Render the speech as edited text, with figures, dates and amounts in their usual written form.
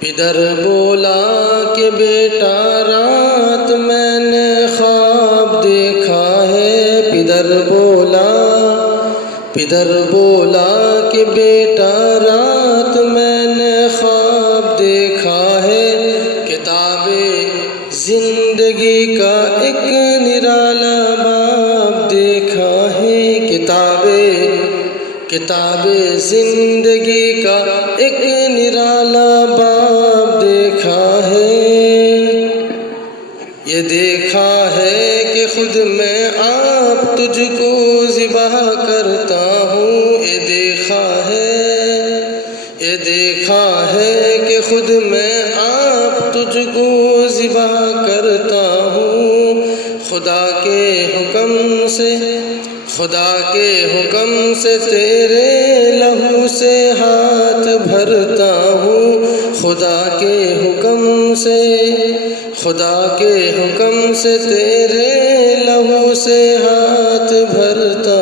پدر بولا کہ بیٹا رات میں نے خواب دیکھا ہے، پدر بولا کہ بیٹا رات میں نے خواب دیکھا ہے، کتاب زندگی کا ایک نرالا باب دیکھا ہے، کتاب زندگی کا ایک نرالا باب دیکھا ہے۔ یہ دیکھا ہے کہ خود میں آپ تجھ کو ذبح کرتا ہوں، یہ دیکھا ہے کہ خود میں آپ تجھ کو ذبح کرتا ہوں، خدا کے حکم سے تیرے لہو سے ہاتھ بھرتا ہوں، خدا کے حکم سے تیرے لہو سے ہاتھ بھرتا